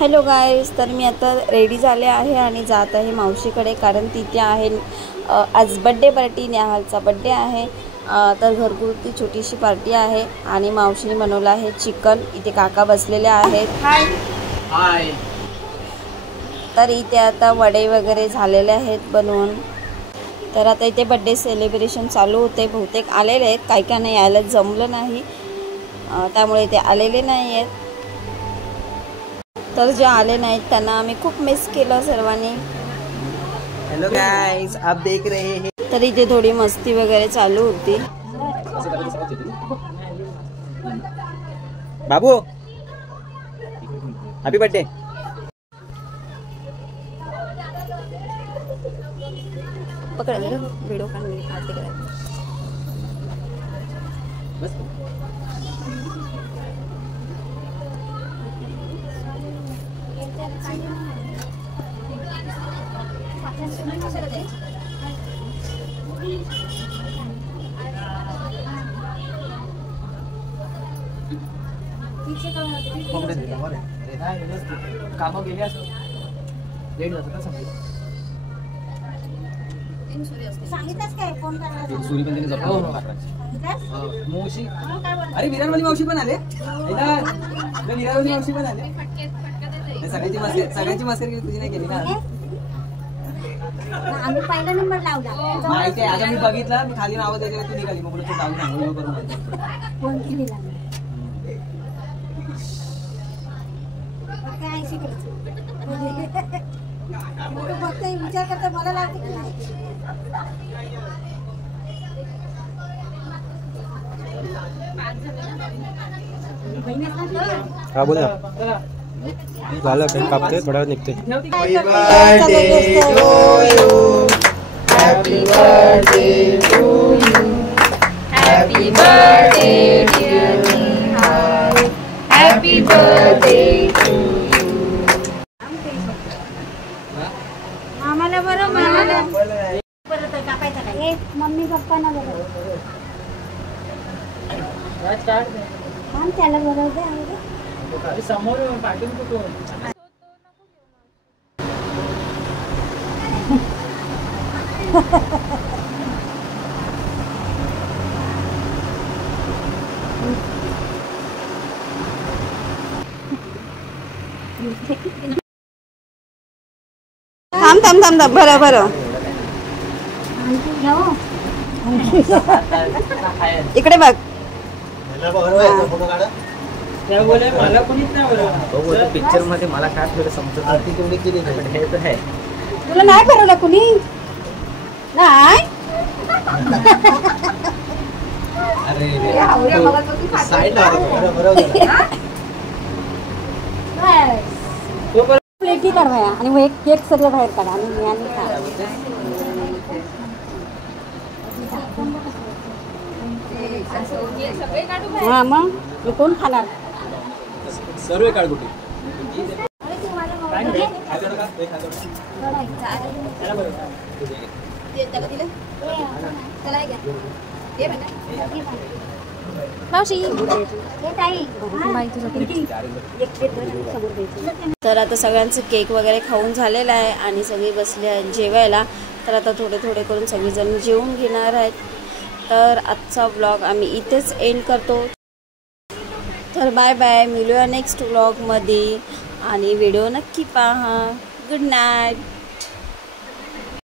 Hello guys, तर मी आता ready झाले आहे आणि जात आहे मावशीकडे, कारण तिथे आहे आज बड्डे पार्टी. नेहालचा बड्डे आहे, तर घरगुती छोटीशी पार्टी आहे आणि मावशीने बनवलं आहे चिकन. इथे काका बसलेले आहेत. हाय हाय. तर इथे आता वडे वगैरे झालेले आहेत बनवून. तर आता इथे बड्डे सेलिब्रेशन चालू होते. बहुतेक आलेले आहेत, काही काही नाही यायला जमलं नाही, त्यामुळे ते आलेले नाही आहेत. तर जे आले नाहीत त्यांना आम्ही खूप मिस केलं सर्वांनी. हेलो गाइस, आप देख रहे हैं. तर इथे थोडी मस्ती वगैरे चालू होती. बाबू हैप्पी बर्थडे. पकड़ व्हिडिओ काढणे पार्टी करायची. बस कामं गेली असं लेट जातं ना. सांगितलंस काय फोन करायला? सूर्य पण जपतो मावशी. अरे विरारवाली मावशी पण आले. विरारवाली मावशी पण आले. सगळ्यांची मस्करी तुझी नाही केली ना. आम्ही पहिला नंबर लावला. माहिती आहे, आता मी बघितलं, मी खाली नाव द्यायचं तू निघाली. मग तू जाऊन सांगू करून फोन केलेला काय शिकायचं. फक्त विचार करता मला लागते की नाही. हा बोल ना. झालं काही कापते, थोड्या वेळ निघते. Happy birthday to you, happy birthday dear Neha, happy birthday to you. आम्हाला बरोबर परत कापायचं काय. मम्मी पप्पांना बरोबर त्याला बरोबर आहे समोर पाठवून कुठून. थांब थांब थांब थांब. बरं बरं, इकडे बघ. पिक्चर मध्ये मला काय थोडं समजत नाही. तुला नाही फिरवलं कुणी नाही. प्लेटी काढवाया आणि एक केक सगळं बाहेर काढा आणि हा मग कोण खाणार. सर्व काढ कुठे. तर आता सगळ्यांचं केक वगैरे खाऊन झालेला आहे आणि सगळे बसले आहेत जेवायला. तर आता थोडे थोडे करून सगळेजण जेवून घेणार आहेत. तर आजचा व्लॉग आम्ही इथेच एंड करतो. तर बाय बाय, मिळूया नेक्स्ट व्लॉगमध्ये आणि व्हिडिओ नक्की पहा. Good night.